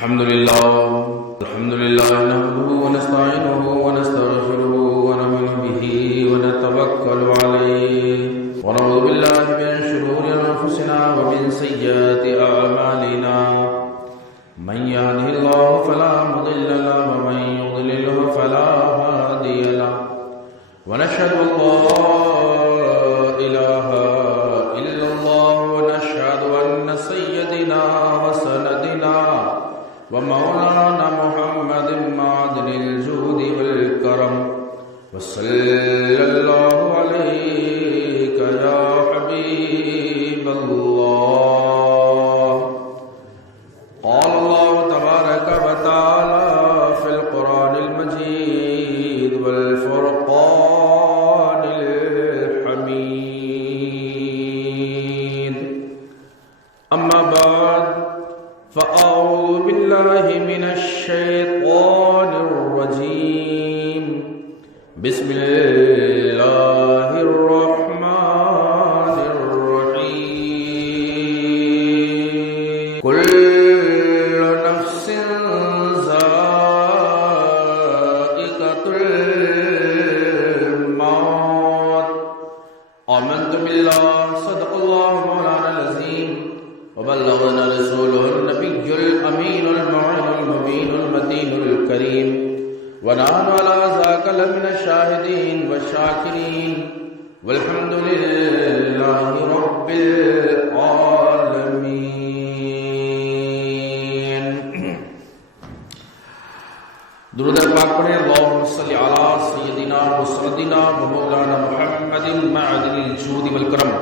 الحمد لله نحمده ونستعينه ونستغفره ونؤمن به ونتوكل عليه ونعوذ بالله من شرور أنفسنا ومن سيئات أعمالنا من يهده الله فلا مضل له ومن يضلله فلا هادي له ونشهد أن لا إله إلا الله ونشهد أن سيدنا وسندنا ومولانا محمد معدن الجود والكرم وصلى الله عليك يا حبيب الله. قال الله تبارك وتعالى في القرآن المجيد والفرقان الحميد. أما بعد فأعوذ بالله من الشيطان الرجيم. بسم الله الرحمن الرحيم. كل نفس ذائقة الموت. آمنت بالله صدق الله مولانا العظيم وبلغنا رسوله النبي الأمين المعين المبين المتين الكريم ونحن على ذاك لمن الشاهدين والشاكرين والحمد لله رب العالمين. درود پاک پڑھیں. اللهم صل على سيدنا وسندنا ومولانا محمد معدن الجود والكرم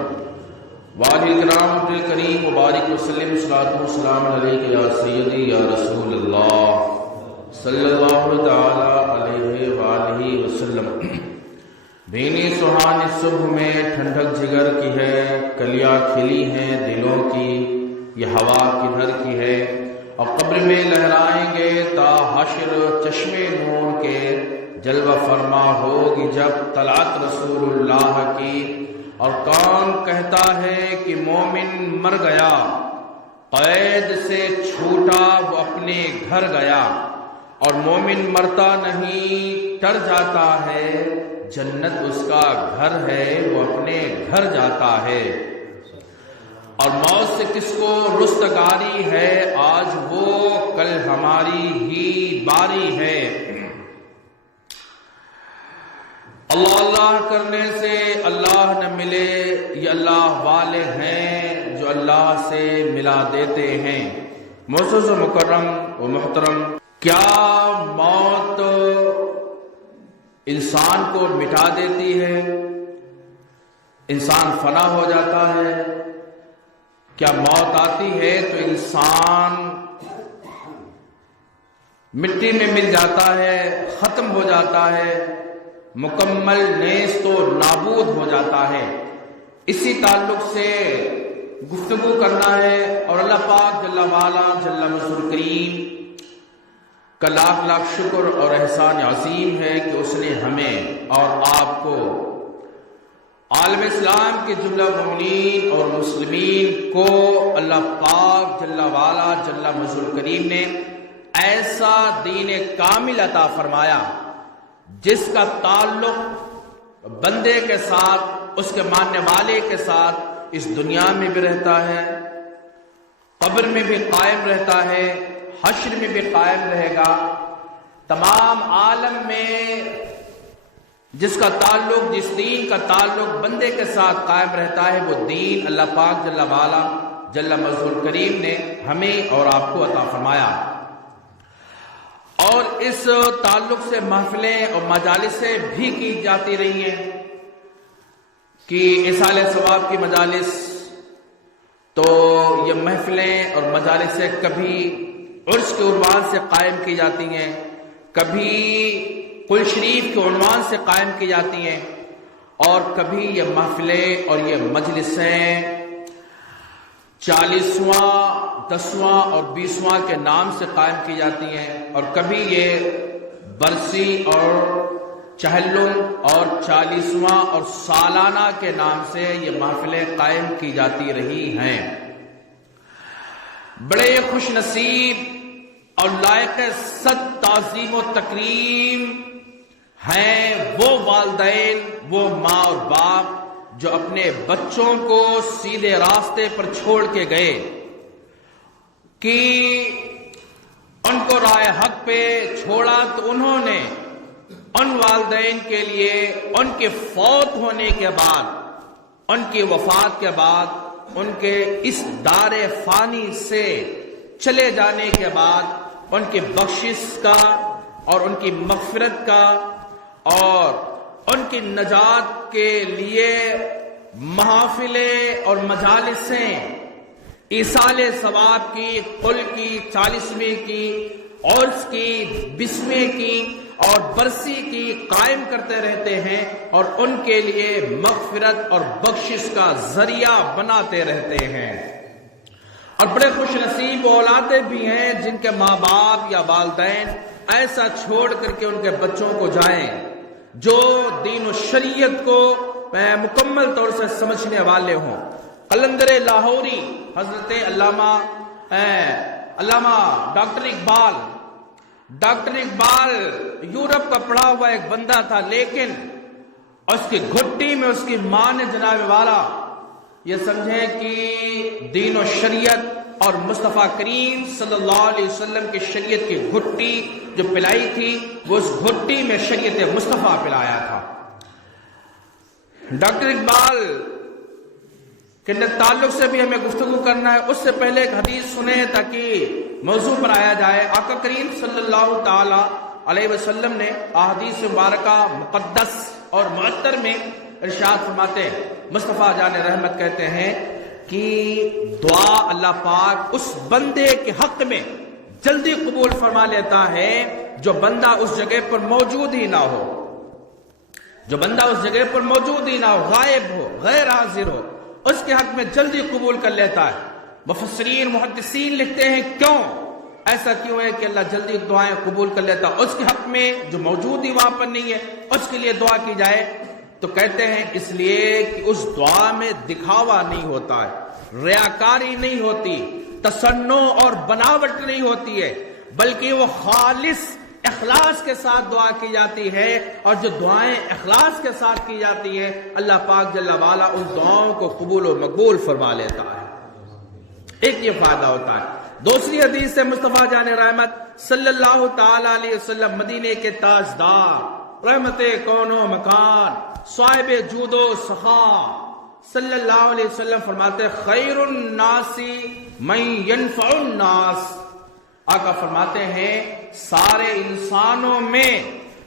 وآل الکرام الکریم وبارک وسلم صلاۃ و سلام علیک یا سیدی یا رسول اللہ صلی اللہ تعالی علیہ وآلہ وسلم. بھینی سہانی صبح میں ٹھنڈک جگر کی ہے، کلیاں کھلی ہیں دلوں کی، یہ ہوا کدھر کی ہے؟ اور قبر میں لہرائیں گے تا حشر چشم نور کے جلوہ فرما ہوگی جب طلعت رسول اللہ کی. اور کون کہتا ہے کہ مومن مر گیا، قید سے چھوٹا وہ اپنے گھر گیا. اور مومن مرتا نہیں، ٹر جاتا ہے، جنت اس کا گھر ہے، وہ اپنے گھر جاتا ہے. اور موت سے کس کو رستگاری ہے، آج وہ کل ہماری ہی باری ہے. اللہ اللہ کرنے سے اللہ نہ ملے، یہ اللہ والے ہیں جو اللہ سے ملا دیتے ہیں. معزز و مکرم و محترم، کیا موت انسان کو مٹا دیتی ہے؟ انسان فنا ہو جاتا ہے؟ کیا موت آتی ہے تو انسان مٹی میں مل جاتا ہے، ختم ہو جاتا ہے، مکمل نیست و نابود ہو جاتا ہے؟ اسی تعلق سے گفتگو کرنا ہے. اور اللہ پاک جل وعلا جل مجدہ کریم کا لاکھ لاکھ شکر اور احسان عظیم ہے کہ اس نے ہمیں اور آپ کو عالم اسلام کے جملہ مومنین اور مسلمین کو اللہ پاک جل وعلا جل مجدہ کریم نے ایسا دین کامل عطا فرمایا جس کا تعلق بندے کے ساتھ، اس کے ماننے والے کے ساتھ اس دنیا میں بھی رہتا ہے، قبر میں بھی قائم رہتا ہے، حشر میں بھی قائم رہے گا. تمام عالم میں جس کا تعلق، جس دین کا تعلق بندے کے ساتھ قائم رہتا ہے، وہ دین اللہ پاک جل وعلا جل مجدہ کریم نے ہمیں اور آپ کو عطا فرمایا. اور اس تعلق سے محفلیں اور مجالسیں بھی کی جاتی رہی ہیں کہ اصال ثواب کی مجالس. تو یہ محفلیں اور مجالسیں کبھی عرس کے عنوان سے قائم کی جاتی ہیں، کبھی کل شریف کے عنوان سے قائم کی جاتی ہیں، اور کبھی یہ محفلیں اور یہ مجلسیں 40واں 10واں اور 20واں کے نام سے قائم کی جاتی ہیں، اور کبھی یہ برسی اور چہلم اور 40واں اور سالانہ کے نام سے یہ محفلیں قائم کی جاتی رہی ہیں. بڑے خوش نصیب اور لائق صد تعظیم و تکریم ہیں وہ والدین، وہ ماں اور باپ جو اپنے بچوں کو سیدھے راستے پر چھوڑ کے گئے، کہ ان کو راہ حق پہ چھوڑا تو انہوں نے ان والدین کے لیے ان کے فوت ہونے کے بعد، ان کی وفات کے بعد، ان کے اس دار فانی سے چلے جانے کے بعد ان کی بخشش کا اور ان کی مغفرت کا اور ان کی نجات کے لیے محافلیں اور مجالسیں، ایصال ثواب کی، قل کی، 40ویں کی، عرس کی، 20ویں کی اور برسی کی قائم کرتے رہتے ہیں اور ان کے لیے مغفرت اور بخشش کا ذریعہ بناتے رہتے ہیں۔ اور بڑے خوش نصیب اولادیں بھی ہیں جن کے ماں باپ یا والدین ایسا چھوڑ کر کے ان کے بچوں کو جائیں جو دین و شریعت کو مکمل طور سے سمجھنے والے ہوں۔ قلندر لاہوری حضرت علامہ ڈاکٹر اقبال یورپ کا پڑھا ہوا ایک بندہ تھا، لیکن اس کی گھٹی میں اس کی ماں نے جناب والا یہ سمجھیں کہ دین و شریعت اور مصطفیٰ کریم صلی اللہ علیہ وسلم کی شریعت کی گھٹی جو پلائی تھی، وہ اس گھٹی میں شریعت مصطفیٰ پلایا تھا۔ ڈاکٹر اقبال کے تعلق سے بھی ہمیں گفتگو کرنا ہے، اس سے پہلے ایک حدیث سنیں تاکہ موضوع پر آیا جائے۔ آقا کریم صلی اللہ تعالی علیہ وسلم نے احادیث مبارکہ مقدس اور معطر میں ارشاد فرماتے ہیں، مصطفیٰ جان رحمت کہتے ہیں کہ دعا اللہ پاک اس بندے کے حق میں جلدی قبول فرما لیتا ہے جو بندہ اس جگہ پر موجود ہی نہ ہو، جو بندہ اس جگہ پر موجود ہی نہ ہو، غائب ہو، غیر حاضر ہو، اس کے حق میں جلدی قبول کر لیتا ہے۔ مفسرین محدثین لکھتے ہیں کیوں ایسا کیوں ہے کہ اللہ جلدی دعائیں قبول کر لیتا اس کے حق میں جو موجود ہی وہاں پر نہیں ہے، اس کے لیے دعا کی جائے؟ تو کہتے ہیں اس لیے کہ اس دعا میں دکھاوا نہیں ہوتا ہے، ریاکاری نہیں ہوتی، تصنع اور بناوٹ نہیں ہوتی ہے، بلکہ وہ خالص اخلاص کے ساتھ دعا کی جاتی ہے، اور جو دعائیں اخلاص کے ساتھ کی جاتی ہے اللہ پاک جل وعلا ان دعاؤں کو قبول و مقبول فرما لیتا ہے۔ ایک یہ فائدہ ہوتا ہے۔ دوسری حدیث سے مصطفیٰ جان رحمت صلی اللہ تعالی علیہ وسلم، مدینے کے تاجدار، رحمت کون و مکان، صاحب جود و سخا، صلی اللہ علیہ وسلم فرماتے خیر الناس من ينفع الناس۔ آقا فرماتے ہیں سارے انسانوں میں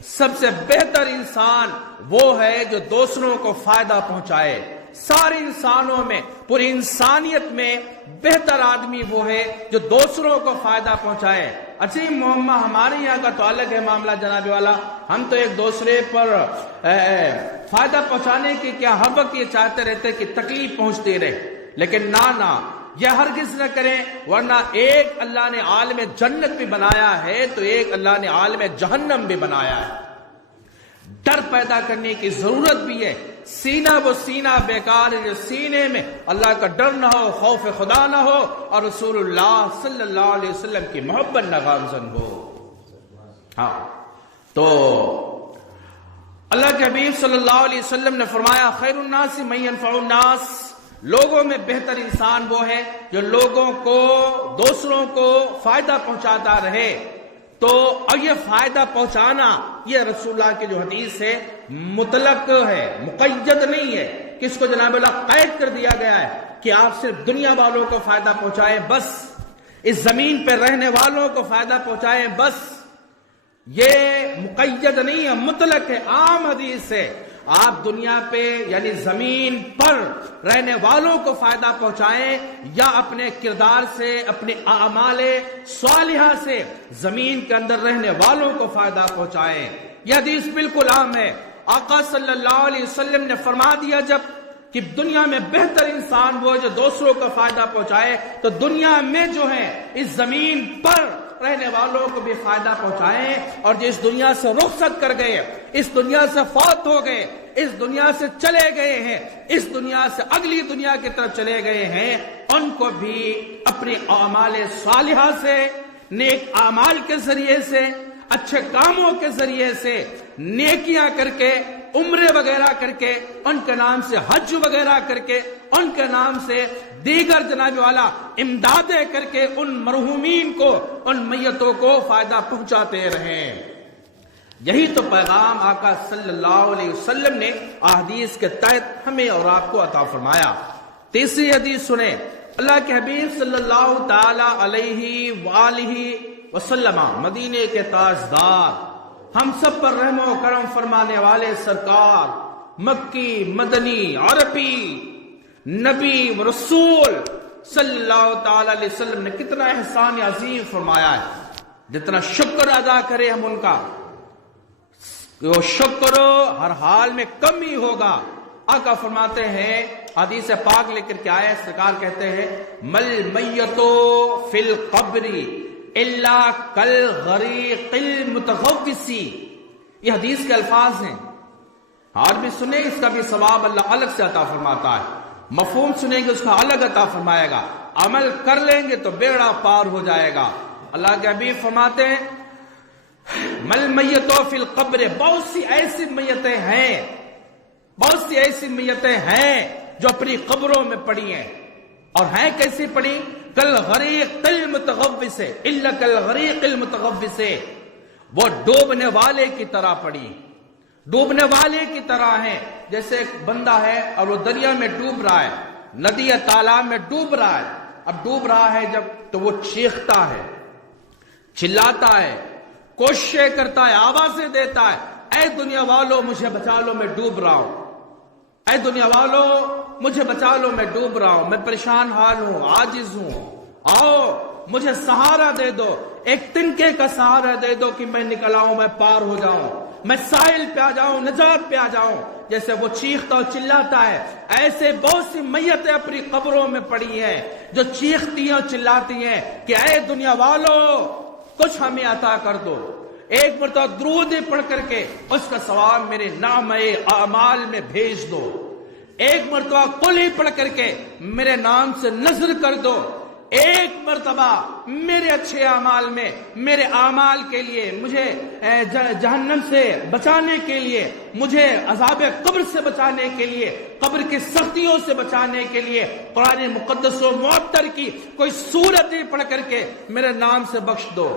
سب سے بہتر انسان وہ ہے جو دوسروں کو فائدہ پہنچائے۔ سارے انسانوں میں، پوری انسانیت میں بہتر آدمی وہ ہے جو دوسروں کو فائدہ پہنچائے۔ اچھی محمد ہمارے یہاں کا تو الگ ہے معاملہ جناب والا، ہم تو ایک دوسرے پر فائدہ پہنچانے کی کیا ہر وقت یہ چاہتے رہتے کہ تکلیف پہنچتی رہے، لیکن نہ یہ ہرگز نہ کریں، ورنہ ایک اللہ نے عالم جنت بھی بنایا ہے تو ایک اللہ نے عالم جہنم بھی بنایا ہے۔ ڈر پیدا کرنے کی ضرورت بھی ہے، سینہ وہ سینہ بیکار ہے جو سینے میں اللہ کا ڈر نہ ہو، خوف خدا نہ ہو اور رسول اللہ صلی اللہ علیہ وسلم کی محبت نہ گامزن ہو۔ ہاں تو اللہ کے حبیب صلی اللہ علیہ وسلم نے فرمایا خیر الناس من ينفع الناس، لوگوں میں بہتر انسان وہ ہے جو لوگوں کو، دوسروں کو فائدہ پہنچاتا رہے۔ تو اور یہ فائدہ پہنچانا یہ رسول اللہ کی جو حدیث ہے مطلق ہے، مقید نہیں ہے کہ اس کو جناب اللہ قید کر دیا گیا ہے کہ آپ صرف دنیا والوں کو فائدہ پہنچائیں بس، اس زمین پہ رہنے والوں کو فائدہ پہنچائیں بس، یہ مقید نہیں ہے، مطلق ہے، عام حدیث ہے۔ آپ دنیا پہ یعنی زمین پر رہنے والوں کو فائدہ پہنچائیں یا اپنے کردار سے، اپنے اعمال صالحہ سے زمین کے اندر رہنے والوں کو فائدہ پہنچائیں، یہ حدیث بالکل عام ہے۔ آقا صلی اللہ علیہ وسلم نے فرما دیا جب کہ دنیا میں بہتر انسان وہ جو دوسروں کو فائدہ پہنچائے، تو دنیا میں جو ہے اس زمین پر رہنے والوں کو بھی فائدہ پہنچائیں، اور جو اس دنیا سے رخصت کر گئے، اس دنیا سے فوت ہو گئے، اس دنیا سے چلے گئے ہیں، اس دنیا سے اگلی دنیا کی طرف چلے گئے ہیں، ان کو بھی اپنے اعمال صالحہ سے نیک اعمال کے ذریعے سے، اچھے کاموں کے ذریعے سے، نیکیاں کر کے، عمرے وغیرہ کر کے، ان کے نام سے حج وغیرہ کر کے، ان کے نام سے دیگر جناب والا امدادیں کر کے ان مرحومین کو، ان میتوں کو فائدہ پہنچاتے رہیں۔ یہی تو پیغام آقا صلی اللہ علیہ وسلم نے احادیث کے تحت ہمیں اور آپ کو عطا فرمایا۔ تیسری حدیث سنیں، اللہ کے حبیب صلی اللہ تعالی علیہ وآلہ وسلم، مدینے کے تاجدار، ہم سب پر رحم و کرم فرمانے والے سرکار، مکی مدنی عربی نبی و رسول صلی اللہ تعالی علیہ وسلم نے کتنا احسان عظیم فرمایا ہے۔ جتنا شکر ادا کرے ہم ان کا، وہ شکر ہر حال میں کم ہی ہوگا۔ آقا فرماتے ہیں، حدیث پاک لے کر کے آئے، سرکار کہتے ہیں مل میتو فی القبر الا کالغریق المتغوث۔ یہ حدیث کے الفاظ ہیں، اور بھی سنیں، اس کا بھی ثواب اللہ الگ سے عطا فرماتا ہے، مفہوم سنیں گے اس کا الگ عطا فرمائے گا، عمل کر لیں گے تو بیڑا پار ہو جائے گا۔ اللہ کے حبیب فرماتے ہیں مل میتو فی القبر، بہت سی ایسی میتیں ہیں، بہت سی ایسی میتیں ہیں جو اپنی قبروں میں پڑی ہیں، اور ہیں کیسی پڑی؟ کالغریق المتغوث، الا کالغریق المتغوث، وہ ڈوبنے والے کی طرح پڑی، ڈوبنے والے کی طرح ہیں۔ جیسے ایک بندہ ہے اور وہ دریا میں ڈوب رہا ہے، ندی یا تالاب میں ڈوب رہا ہے، اب ڈوب رہا ہے جب تو وہ چیختا ہے، چلاتا ہے، کوششیں کرتا ہے، آوازیں دیتا ہے، اے دنیا والو مجھے بچا لو میں ڈوب رہا ہوں، اے دنیا والو مجھے بچا لو میں ڈوب رہا ہوں، میں پریشان حال ہوں، عاجز ہوں، آؤ مجھے سہارا دے دو، ایک تنکے کا سہارا دے دو کہ میں نکل آؤں، میں پار ہو جاؤں، میں ساحل پہ آ جاؤں، نجات پہ آ جاؤں۔ جیسے وہ چیختا اور چلاتا ہے، ایسے بہت سی میتیں اپنی قبروں میں پڑی ہیں جو چیختی ہیں اور چلاتی ہیں کہ اے دنیا والو کچھ ہمیں عطا کر دو۔ ایک مرتبہ درود پڑھ کر کے اس کا ثواب میرے نامہ اعمال میں بھیج دو، ایک مرتبہ قل ہی پڑھ کر کے میرے نام سے نذر کر دو، ایک مرتبہ میرے اچھے اعمال میں، میرے اعمال کے لیے، مجھے جہنم سے بچانے کے لیے، مجھے عذاب قبر سے بچانے کے لیے، قبر کی سختیوں سے بچانے کے لیے قرآن مقدس و معطر کی کوئی سورت پڑھ کر کے میرے نام سے بخش دو،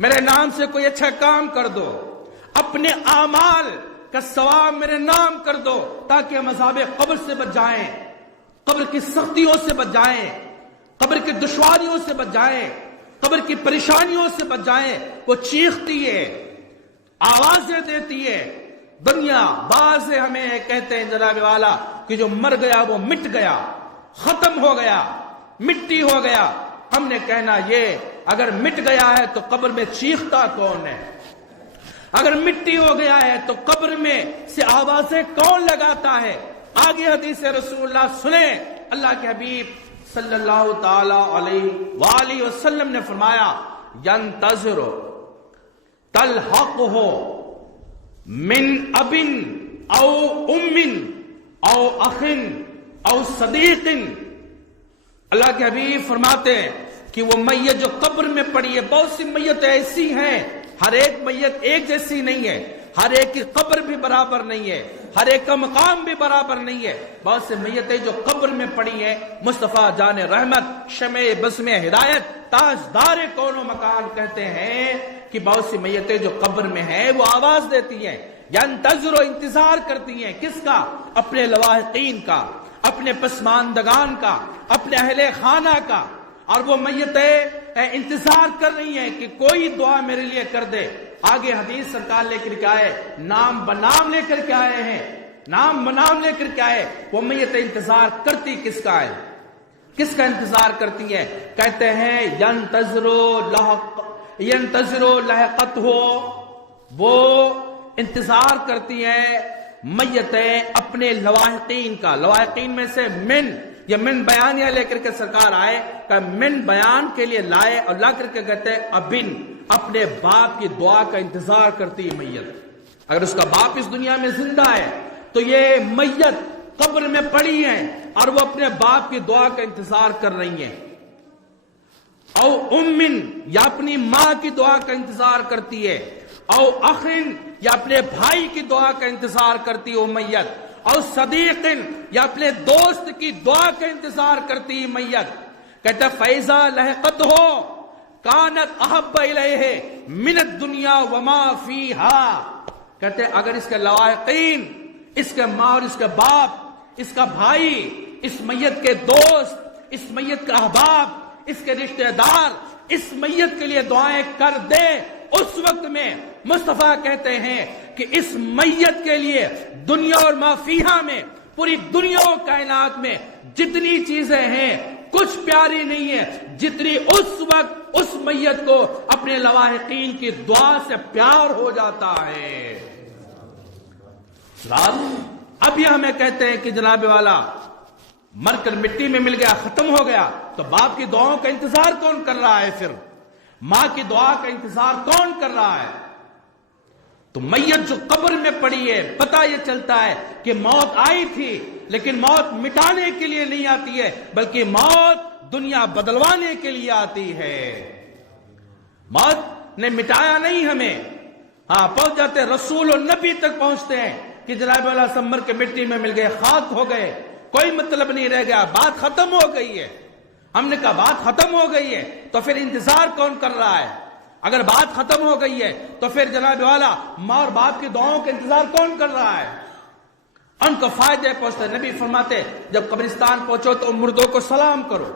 میرے نام سے کوئی اچھا کام کر دو، اپنے اعمال کا ثواب میرے نام کر دو تاکہ ہم عذاب قبر سے بچ جائیں، قبر کی سختیوں سے بچ جائیں، قبر کی دشواریوں سے بچ جائیں، قبر کی پریشانیوں سے بچ جائیں۔ وہ چیختی ہے، آوازیں دیتی ہے، دنیا باز ہمیں کہتے ہیں جناب والا کہ جو مر گیا وہ مٹ گیا، ختم ہو گیا، مٹی ہو گیا۔ ہم نے کہنا یہ اگر مٹ گیا ہے تو قبر میں چیختا کون ہے؟ اگر مٹی ہو گیا ہے تو قبر میں سے آوازیں کون لگاتا ہے؟ آگے حدیث رسول اللہ سنیں، اللہ کے حبیب صلی اللہ تعالی علیہ وآلہ وسلم نے فرمایا ینتظر تلحقہ من اب او ام او اخ او صدیق۔ اللہ کے حبیب فرماتے ہیں کہ وہ میت جو قبر میں پڑی ہے، بہت سی میتیں ایسی ہیں، ہر ایک میت ایک جیسی نہیں ہے، ہر ایک کی قبر بھی برابر نہیں ہے، ہر ایک کا مقام بھی برابر نہیں ہے۔ بہت سے میتیں جو قبر میں پڑی ہیں، مصطفیٰ جان رحمت، شمع بزم ہدایت، تاجدار کون و مکان کہتے ہیں کہ بہت سی میتیں جو قبر میں ہیں وہ آواز دیتی ہیں، ینتظر و انتظار کرتی ہیں، کس کا؟ اپنے لواحقین کا، اپنے پسماندگان کا، اپنے اہل خانہ کا، اور وہ میتیں انتظار کر رہی ہیں کہ کوئی دعا میرے لیے کر دے۔ آگے حدیث سرکار لے کر کے آئے، نام بنام لے کر کے آئے ہیں، نام بنام لے کر کے آئے۔ وہ میت انتظار کرتی کس کا ہے؟ کس کا انتظار کرتی ہے؟ کہتے ہیں ینتظرو لحقت ہو، وہ انتظار کرتی ہیں میتیں اپنے لواحقین کا۔ لواحقین میں سے من، یہ من بیانیہ لے کر کے سرکار آئے کہ من بیان کے لیے لائے اور لا کر کے کہتے ہیں ابن، اپنے باپ کی دعا کا انتظار کرتی ہے میت۔ اگر اس کا باپ اس دنیا میں زندہ ہے تو یہ میت قبر میں پڑی ہے اور وہ اپنے باپ کی دعا کا انتظار کر رہی ہیں۔ او امن یا اپنی ماں کی دعا کا انتظار کرتی ہے، او اخن یا اپنے بھائی کی دعا کا انتظار کرتی ہے وہ میت، او صدیق یا اپنے دوست کی دعا کا انتظار کرتی ہے میت. کہتا فیضا لحقت ہو کانت احب الیہ من الدنیا وما فیہا. کہتے اگر اس کے لواحقین، اس کے ماں اور اس کے باپ، اس کا بھائی، اس میت کے دوست، اس میت کا احباب، اس کے رشتہ دار اس میت کے لیے دعائیں کر دے، اس وقت میں مصطفیٰ کہتے ہیں کہ اس میت کے لیے دنیا اور ما فیہا میں، پوری دنیا و کائنات میں جتنی چیزیں ہیں کچھ پیاری نہیں ہے جتنی اس وقت اس میت کو اپنے لواحقین کی دعا سے پیار ہو جاتا ہے. اب یہ ہمیں کہتے ہیں کہ جناب والا مر کر مٹی میں مل گیا، ختم ہو گیا، تو باپ کی دعاؤں کا انتظار کون کر رہا ہے؟ پھر ماں کی دعا کا انتظار کون کر رہا ہے؟ تو میت جو قبر میں پڑی ہے، پتہ یہ چلتا ہے کہ موت آئی تھی، لیکن موت مٹانے کے لیے نہیں آتی ہے، بلکہ موت دنیا بدلوانے کے لیے آتی ہے. موت نے مٹایا نہیں ہمیں، ہاں پہنچ جاتے رسول اور نبی تک پہنچتے ہیں کہ جناب والا سمر کے مٹی میں مل گئے، خاک ہو گئے، کوئی مطلب نہیں رہ گیا، بات ختم ہو گئی ہے. ہم نے کہا بات ختم ہو گئی ہے تو پھر انتظار کون کر رہا ہے؟ اگر بات ختم ہو گئی ہے تو پھر جناب والا ماں اور باپ کی دعاؤں کا انتظار کون کر رہا ہے؟ ان کو فائدے پہنچتے. نبی فرماتے جب قبرستان پہنچو تو مردوں کو سلام کرو،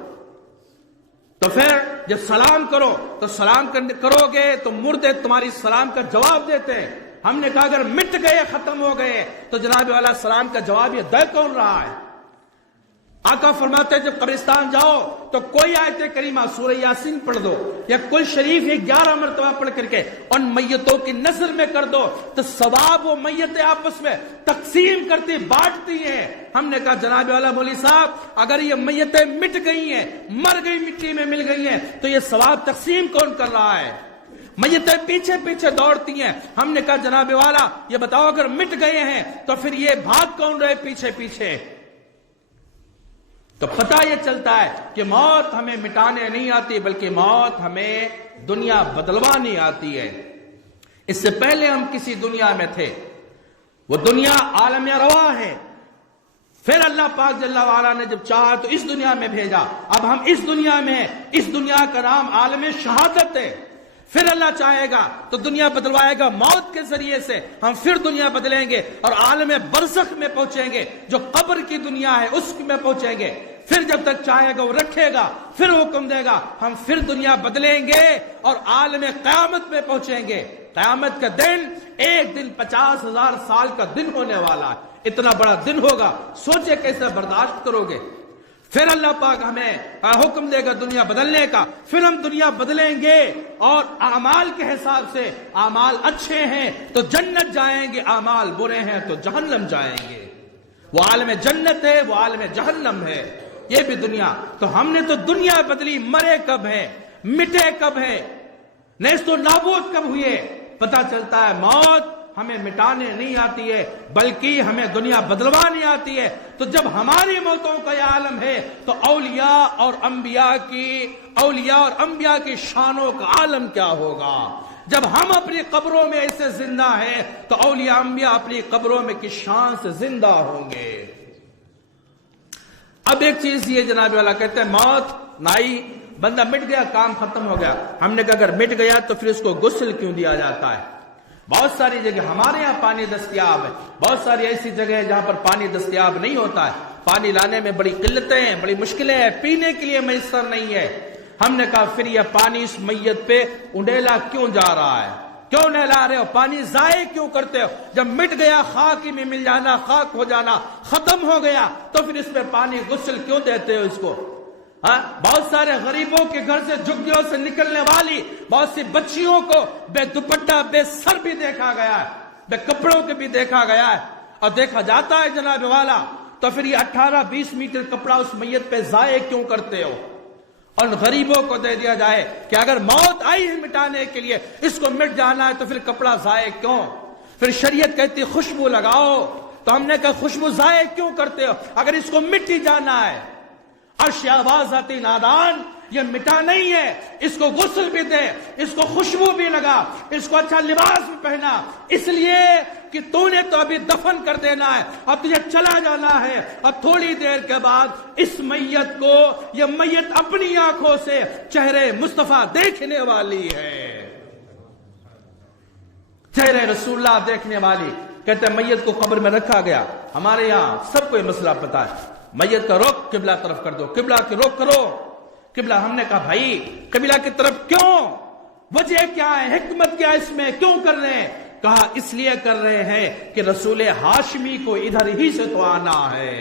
تو پھر جب سلام کرو تو سلام کرو گے تو مردے تمہاری سلام کا جواب دیتے ہیں. ہم نے کہا اگر مٹ گئے، ختم ہو گئے، تو جناب والا سلام کا جواب یہ دے کون رہا ہے؟ آقا فرماتے ہیں جب قبرستان جاؤ تو کوئی آیت کریمہ سورہ یاسین پڑھ دو یا کل شریف 11 مرتبہ پڑھ کر کے ان میتوں کی نظر میں کر دو تو ثواب وہ میتیں آپس میں تقسیم کرتی، بانٹتی ہیں. ہم نے کہا جناب والا مولوی صاحب اگر یہ میتیں مٹ گئی ہیں، مر گئی، مٹی میں مل گئی ہیں، تو یہ ثواب تقسیم کون کر رہا ہے؟ میتیں پیچھے پیچھے دوڑتی ہیں. ہم نے کہا جناب والا یہ بتاؤ اگر مٹ گئے ہیں تو پھر یہ بھاگ کون رہے پیچھے پیچھے؟ تو پتہ یہ چلتا ہے کہ موت ہمیں مٹانے نہیں آتی بلکہ موت ہمیں دنیا بدلوانے آتی ہے. اس سے پہلے ہم کسی دنیا میں تھے، وہ دنیا عالم روا ہے. پھر اللہ پاک جل وعلا نے جب چاہا تو اس دنیا میں بھیجا. اب ہم اس دنیا میں ہیں، اس دنیا کا نام عالم شہادت ہے. پھر اللہ چاہے گا تو دنیا بدلوائے گا موت کے ذریعے سے، ہم پھر دنیا بدلیں گے اور عالم برزخ میں پہنچیں گے، جو قبر کی دنیا ہے اس میں پہنچیں گے. پھر جب تک چاہے گا وہ رکھے گا، پھر حکم دے گا، ہم پھر دنیا بدلیں گے اور عالم قیامت میں پہنچیں گے. قیامت کا دن ایک دن 50,000 سال کا دن ہونے والا ہے. اتنا بڑا دن ہوگا، سوچے کیسے برداشت کرو گے. پھر اللہ پاک ہمیں حکم دے گا دنیا بدلنے کا، پھر ہم دنیا بدلیں گے اور اعمال کے حساب سے اعمال اچھے ہیں تو جنت جائیں گے، اعمال برے ہیں تو جہنم جائیں گے. وہ عالم جنت ہے، وہ عالم جہنم ہے، یہ بھی دنیا. تو ہم نے تو دنیا بدلی، مرے کب ہے، مٹے کب ہے، نیست و نابود کب ہوئے. پتہ چلتا ہے موت ہمیں مٹانے نہیں آتی ہے بلکہ ہمیں دنیا بدلوانے آتی ہے. تو جب ہماری موتوں کا یہ عالم ہے تو اولیاء اور انبیاء کی شانوں کا عالم کیا ہوگا؟ جب ہم اپنی قبروں میں ایسے زندہ ہیں تو اولیاء انبیاء اپنی قبروں میں کس شان سے زندہ ہوں گے. اب ایک چیز یہ جناب والا کہتے ہیں موت نائی، بندہ مٹ گیا، کام ختم ہو گیا. ہم نے کہا اگر مٹ گیا تو پھر اس کو غسل کیوں دیا جاتا ہے؟ بہت ساری جگہ ہمارے یہاں پانی دستیاب ہے، بہت ساری ایسی جگہ ہے جہاں پر پانی دستیاب نہیں ہوتا ہے، پانی لانے میں بڑی قلتیں ہیں، بڑی مشکلیں ہیں، پینے کے لیے میسر نہیں ہے. ہم نے کہا پھر یہ پانی اس میت پہ انڈیلا کیوں جا رہا ہے؟ کیوں نہلا رہے ہو؟ پانی ضائع کیوں کرتے ہو؟ جب مٹ گیا، خاک میں مل جانا، خاک ہو جانا، ختم ہو گیا، تو پھر اس میں پانی غسل کیوں دیتے ہو اس کو؟ بہت سارے غریبوں کے گھر سے جھگیوں سے نکلنے والی بہت سی بچیوں کو بے دوپٹہ بے سر بھی دیکھا گیا ہے، بے کپڑوں کے بھی دیکھا گیا ہے اور دیکھا جاتا ہے جناب والا. تو پھر یہ 18-20 میٹر کپڑا اس میت پہ ضائع کیوں کرتے ہو؟ اور غریبوں کو دے دیا جائے کہ اگر موت آئی ہے مٹانے کے لیے، اس کو مٹ جانا ہے تو پھر کپڑا ضائع کیوں؟ پھر شریعت کہتی خوشبو لگاؤ، تو ہم نے کہا خوشبو ضائع کیوں کرتے ہو اگر اس کو مٹ ہی جانا ہے؟ عرش آواز آتی نادان، یہ مٹا نہیں ہے، اس کو غسل بھی دے، اس کو خوشبو بھی لگا، اس کو اچھا لباس بھی پہنا، اس لیے کہ تو نے تو ابھی دفن کر دینا ہے، اب تجھے چلا جانا ہے، اور تھوڑی دیر کے بعد اس میت کو، یہ میت اپنی آنکھوں سے چہرے مصطفیٰ دیکھنے والی ہے، چہرے رسول اللہ دیکھنے والی۔ کہتے ہیں میت کو قبر میں رکھا گیا، ہمارے یہاں سب کو یہ مسئلہ پتا ہے، میت کا رخ قبلہ طرف کر دو، قبلہ کی رخ کرو، قبلہ۔ ہم نے کہا بھائی قبلہ کی طرف کیوں، وجہ کیا ہے، حکمت کیا اس میں، کیوں کر رہے ہیں؟ کہا اس لیے کر رہے ہیں کہ رسول ہاشمی کو ادھر ہی سے تو آنا ہے،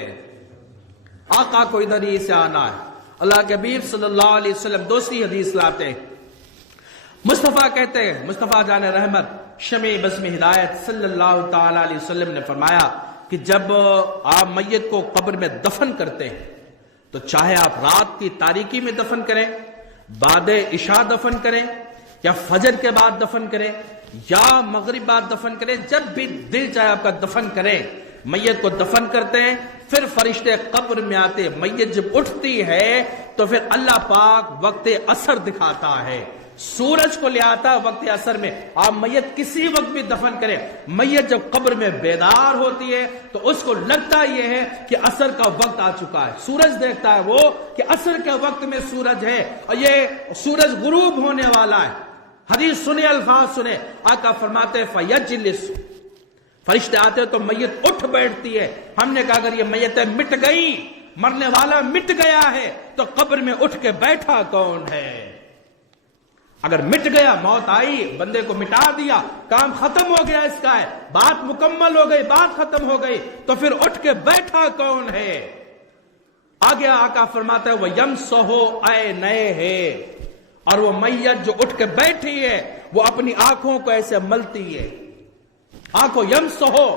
آقا کو ادھر ہی سے آنا ہے۔ اللہ کے حبیب صلی اللہ علیہ وسلم دوسری حدیث لاتے ہیں، مصطفیٰ کہتے ہیں، مصطفیٰ جان رحمت شمع بزم ہدایت صلی اللہ تعالی علیہ وسلم نے فرمایا کہ جب آپ میت کو قبر میں دفن کرتے ہیں تو چاہے آپ رات کی تاریکی میں دفن کریں، بعد عشاء دفن کریں، یا فجر کے بعد دفن کریں، یا مغرب بعد دفن کریں، جب بھی دل چاہے آپ کا دفن کریں، میت کو دفن کرتے ہیں، پھر فرشتے قبر میں آتے، میت جب اٹھتی ہے تو پھر اللہ پاک وقت عصر دکھاتا ہے، سورج کو لے آتا وقت عصر میں۔ آپ میت کسی وقت بھی دفن کریں، میت جب قبر میں بیدار ہوتی ہے تو اس کو لگتا یہ ہے کہ عصر کا وقت آ چکا ہے، سورج دیکھتا ہے وہ کہ عصر کے وقت میں سورج ہے اور یہ سورج غروب ہونے والا ہے۔ حدیث سنے، الفاظ سنے، آقا فرماتے ہیں فیجلس، فرشتے آتے تو میت اٹھ بیٹھتی ہے۔ ہم نے کہا اگر یہ میتیں مٹ گئی، مرنے والا مٹ گیا ہے تو قبر میں اٹھ کے بیٹھا کون ہے؟ اگر مٹ گیا، موت آئی، بندے کو مٹا دیا، کام ختم ہو گیا، اس کا ہے، بات مکمل ہو گئی، بات ختم ہو گئی، تو پھر اٹھ کے بیٹھا کون ہے؟ آگے آقا فرماتا ہے وہ یمسحو عینیہ، اور وہ میت جو اٹھ کے بیٹھی ہے وہ اپنی آنکھوں کو ایسے ملتی ہے، آنکھوں یمسحو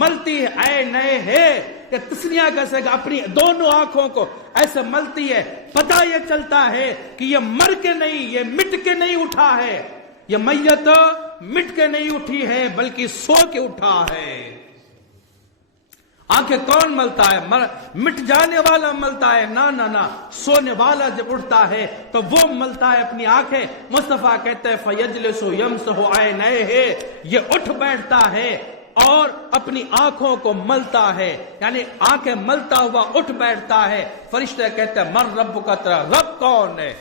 ملتی ہے، عینیہ کہ تسنیہ کیسے گا، اپنی دونوں آنکھوں کو ایسے ملتی ہے۔ پتہ یہ چلتا ہے کہ یہ مر کے نہیں، یہ مٹ کے نہیں اٹھا ہے، یہ میت مٹ کے نہیں اٹھی ہے بلکہ سو کے اٹھا ہے۔ آنکھیں کون ملتا ہے؟ مٹ جانے والا ملتا ہے؟ نہ نہ نہ، سونے والا جب اٹھتا ہے تو وہ ملتا ہے اپنی آنکھیں۔ مصطفیٰ کہتے ہیں فیجلس یمسح عینیہ، یہ اٹھ بیٹھتا ہے اور اپنی آنکھوں کو ملتا ہے، یعنی آنکھیں ملتا ہوا اٹھ بیٹھتا ہے۔ فرشتے کہتے ہیں من رب کا، تیرا رب کون ہے؟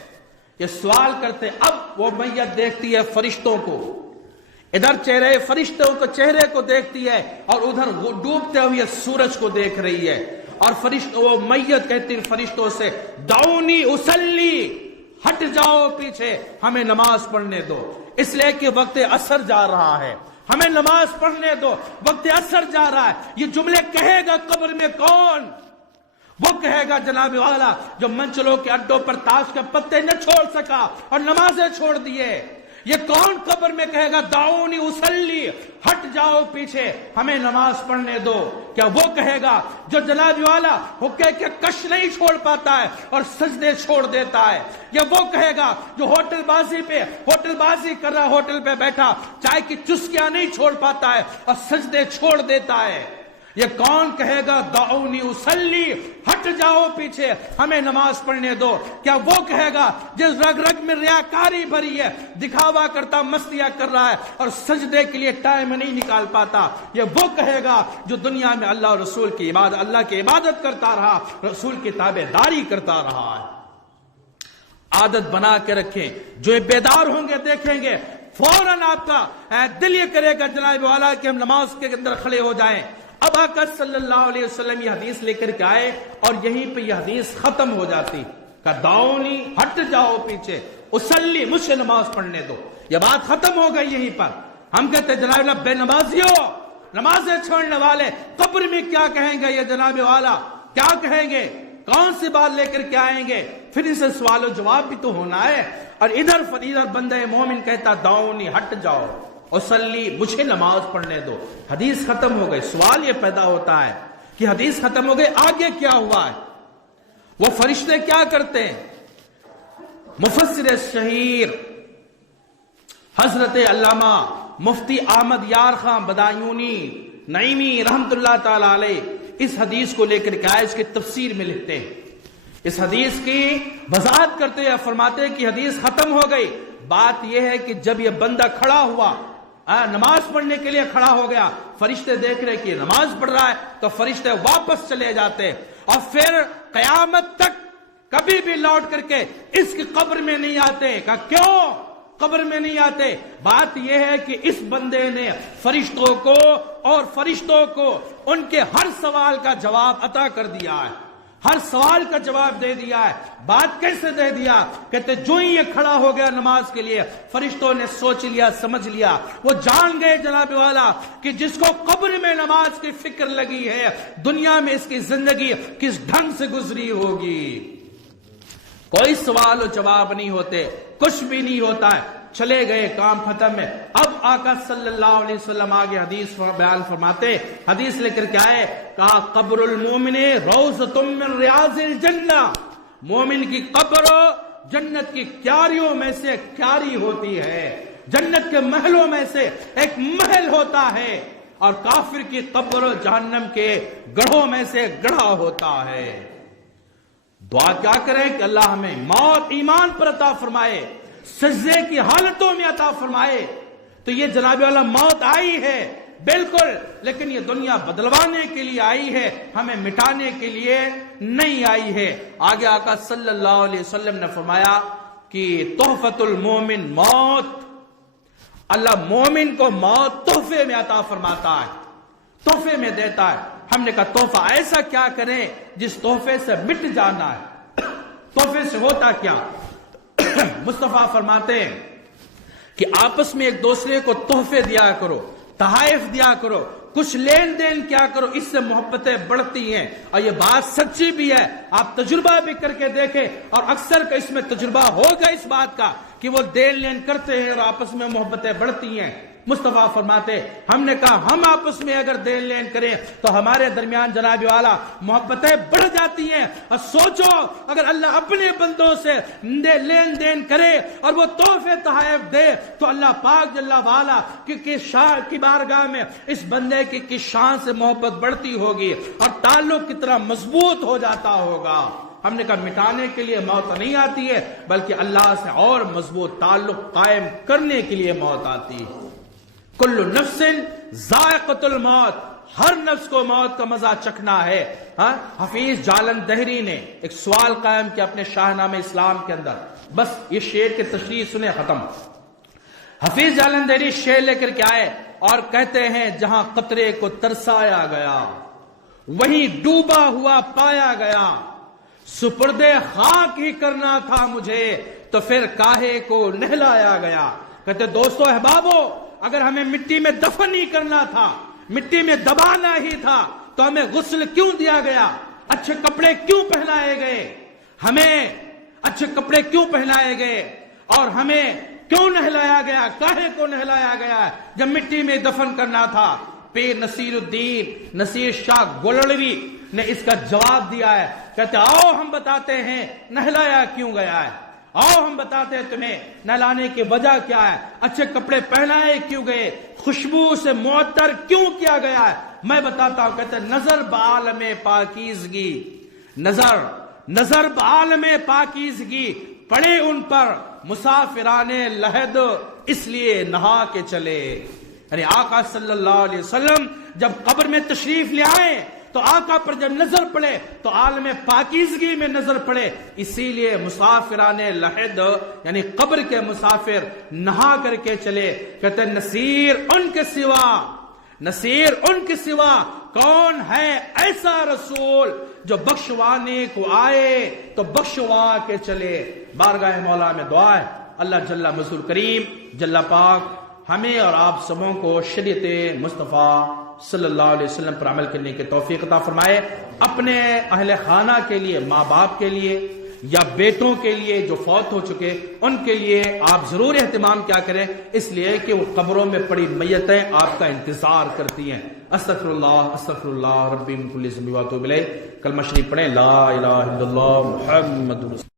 یہ سوال کرتے، اب وہ میت دیکھتی ہے فرشتوں کو، ادھر چہرے فرشتوں کو، چہرے کو دیکھتی ہے اور ادھر وہ ڈوبتے ہوئے سورج کو دیکھ رہی ہے، اور وہ میت کہتی ہے فرشتوں سے دعونی اصلی، ہٹ جاؤ پیچھے، ہمیں نماز پڑھنے دو، اس لیے کہ وقت عصر جا رہا ہے، ہمیں نماز پڑھنے دو، وقت عصر جا رہا ہے۔ یہ جملے کہے گا قبر میں کون؟ وہ کہے گا جناب والا جو منچلوں کے اڈوں پر تاش کے پتے نہ چھوڑ سکا اور نمازیں چھوڑ دیے۔ یہ کون قبر میں کہے گا دعونی اصلی، ہٹ جاؤ پیچھے، ہمیں نماز پڑھنے دو؟ کیا وہ کہے گا جو جناب والا حکے کے کش نہیں چھوڑ پاتا ہے اور سجدے چھوڑ دیتا ہے؟ یا وہ کہے گا جو ہوٹل بازی کر رہا، ہوٹل پہ بیٹھا چائے کی چسکیاں نہیں چھوڑ پاتا ہے اور سجدے چھوڑ دیتا ہے؟ یہ کون کہے گا دعونی اصلی، ہٹ جاؤ پیچھے، ہمیں نماز پڑھنے دو؟ کیا وہ کہے گا جس رگ رگ میں ریاکاری بھری ہے، دکھاوا کرتا، مستیاں کر رہا ہے اور سجدے کے لیے ٹائم نہیں نکال پاتا؟ یہ وہ کہے گا جو دنیا میں اللہ اور رسول کی عبادت، اللہ کی عبادت کرتا رہا، رسول کی تابعداری کرتا رہا ہے؟ عادت بنا کے رکھیں، جو بیدار ہوں گے دیکھیں گے فوراً آپ کا دل یہ کرے گا جناب والا کہ ہم نماز کے اندر کھڑے ہو جائیں۔ اب آقا صلی اللہ علیہ وسلم یہ حدیث لے کر کے آئے اور یہیں پہ یہ حدیث ختم ہو جاتی کہ دعونی، ہٹ جاؤ پیچھے، اصلی، مجھ سے نماز پڑھنے دو، یہ بات ختم ہو گئی یہیں پر۔ ہم کہتے جناب اللہ بے نمازیوں، نمازیں چھوڑنے والے، قبر میں کیا کہیں گے یہ جناب والا، کیا کہیں گے، کون سی بات لے کر کے آئیں گے؟ پھر اسے سوال و جواب بھی تو ہونا ہے۔ اور ادھر بندہ مومن کہتا دعونی، ہٹ جاؤ، اصلی، مجھے نماز پڑھنے دو۔ حدیث ختم ہو گئی۔ سوال یہ پیدا ہوتا ہے کہ حدیث ختم ہو گئی، آگے کیا ہوا ہے؟ وہ فرشتے کیا کرتے ہیں؟ مفسر شہیر حضرت علامہ مفتی احمد یار خان بدایونی نعیمی رحمت اللہ تعالی علیہ اس حدیث کو لے کر کے آئے، اس کی تفسیر میں لکھتے ہیں اس حدیث کی وضاحت کرتے ہوئے فرماتے ہیں کہ حدیث ختم ہو گئی. بات یہ ہے کہ جب یہ بندہ کھڑا ہوا, نماز پڑھنے کے لیے کھڑا ہو گیا, فرشتے دیکھ رہے کہ یہ نماز پڑھ رہا ہے تو فرشتے واپس چلے جاتے, اور پھر قیامت تک کبھی بھی لوٹ کر کے اس کی قبر میں نہیں آتے. کہا کیوں قبر میں نہیں آتے؟ بات یہ ہے کہ اس بندے نے فرشتوں کو اور فرشتوں کو ان کے ہر سوال کا جواب عطا کر دیا ہے, ہر سوال کا جواب دے دیا ہے. بات کیسے دے دیا؟ کہتے جو ہی یہ کھڑا ہو گیا نماز کے لیے, فرشتوں نے سوچ لیا, سمجھ لیا, وہ جان گئے جناب والا کہ جس کو قبر میں نماز کی فکر لگی ہے, دنیا میں اس کی زندگی کس ڈھنگ سے گزری ہوگی. کوئی سوال و جواب نہیں ہوتے, کچھ بھی نہیں ہوتا ہے, چلے گئے, کام ختم ہے. اب آقا صلی اللہ علیہ وسلم آگے حدیث بیان فرماتے, حدیث لے کر کے آئے, کہا قبر المومن روضۃ من ریاض الجنہ, مومن کی قبر جنت کی کیاریوں میں سے کیاری ہوتی ہے, جنت کے محلوں میں سے ایک محل ہوتا ہے, اور کافر کی قبر جہنم کے گڑھوں میں سے گڑھا ہوتا ہے. دعا کیا کریں کہ اللہ ہمیں موت ایمان پر عطا فرمائے, سجدے کی حالتوں میں عطا فرمائے. تو یہ جناب والا موت آئی ہے بالکل, لیکن یہ دنیا بدلوانے کے لیے آئی ہے, ہمیں مٹانے کے لیے نہیں آئی ہے. آگے آقا صلی اللہ علیہ وسلم نے فرمایا کہ تحفۃ المومن موت, اللہ مومن کو موت تحفے میں عطا فرماتا ہے, تحفے میں دیتا ہے. ہم نے کہا تحفہ ایسا کیا کریں جس تحفے سے مٹ جانا ہے, تحفے سے ہوتا کیا؟ مصطفیٰ فرماتے ہیں کہ آپس میں ایک دوسرے کو تحفے دیا کرو, تحائف دیا کرو, کچھ لین دین کیا کرو, اس سے محبتیں بڑھتی ہیں. اور یہ بات سچی بھی ہے, آپ تجربہ بھی کر کے دیکھیں, اور اکثر کا اس میں تجربہ ہوگا اس بات کا کہ وہ دین لین کرتے ہیں اور آپس میں محبتیں بڑھتی ہیں. مصطفیٰ فرماتے, ہم نے کہا ہم آپس میں اگر دین لین کریں تو ہمارے درمیان جناب والا محبتیں بڑھ جاتی ہیں. اور سوچو اگر اللہ اپنے بندوں سے لین دین کرے اور وہ تحفے تحائف دے تو اللہ پاک جل والا کی بارگاہ میں اس بندے کی شان سے محبت بڑھتی ہوگی اور تعلق کتنا مضبوط ہو جاتا ہوگا. ہم نے کہا مٹانے کے لیے موت نہیں آتی ہے, بلکہ اللہ سے اور مضبوط تعلق قائم کرنے کے لیے موت آتی ہے. کل نفس ذائقۃ الموت, ہر نفس کو موت کا مزہ چکھنا ہے. حفیظ جالندھری نے ایک سوال قائم کیا اپنے شاہنامہ اسلام کے اندر, بس یہ شعر کی تشریح سنے ختم. حفیظ جالندھری شعر لے کر کے آئے اور کہتے ہیں جہاں قطرے کو ترسایا گیا وہیں ڈوبا ہوا پایا گیا, سپردے خاک ہی کرنا تھا مجھے تو پھر کاہے کو نہلایا گیا. کہتے دوستو احبابو, اگر ہمیں مٹی میں دفن ہی کرنا تھا, مٹی میں دبانا ہی تھا, تو ہمیں غسل کیوں دیا گیا, اچھے کپڑے کیوں پہنائے گئے, ہمیں اچھے کپڑے کیوں پہنائے گئے, اور ہمیں کیوں نہلایا گیا, کاہے کو نہلایا گیا جب مٹی میں دفن کرنا تھا. پیر نصیر الدین نصیر شاہ گولڑوی نے اس کا جواب دیا ہے, کہتے آؤ ہم بتاتے ہیں نہلایا کیوں گیا ہے, آؤ ہم بتاتے ہیں تمہیں نہلانے کی وجہ کیا ہے, اچھے کپڑے پہنائے کیوں گئے, خوشبو سے معطر کیوں کیا گیا ہے, میں بتاتا ہوں. کہتے نظر بعالم پاکیزگی, نظر بعالم پاکیزگی پڑے ان پر مسافران لحد اس لیے نہا کے چلے. یعنی آقا صلی اللہ علیہ وسلم جب قبر میں تشریف لے آئے تو آقا پر جب نظر پڑے تو عالم پاکیزگی میں نظر پڑے, اسی لیے مسافران لحد یعنی قبر کے مسافر نہا کر کے چلے. کہتے نصیر ان کے سوا کون ہے ایسا رسول جو بخشوانے کو آئے تو بخشوا کے چلے. بارگاہ مولا میں دعا ہے اللہ جل مذکور کریم جل پاک ہمیں اور آپ سبوں کو شریعت مصطفیٰ صلی اللہ علیہ وسلم پر عمل کرنے کی توفیق عطا فرمائے. اپنے اہل خانہ کے لیے, ماں باپ کے لیے یا بیٹوں کے لیے جو فوت ہو چکے, ان کے لیے آپ ضرور اہتمام کیا کریں, اس لیے کہ وہ قبروں میں پڑی میتیں آپ کا انتظار کرتی ہیں. استغفر اللہ ربی من کل ذنب و اتوب الیہ. کلمہ شریف پڑھیں, لا الہ الا اللہ محمد رسول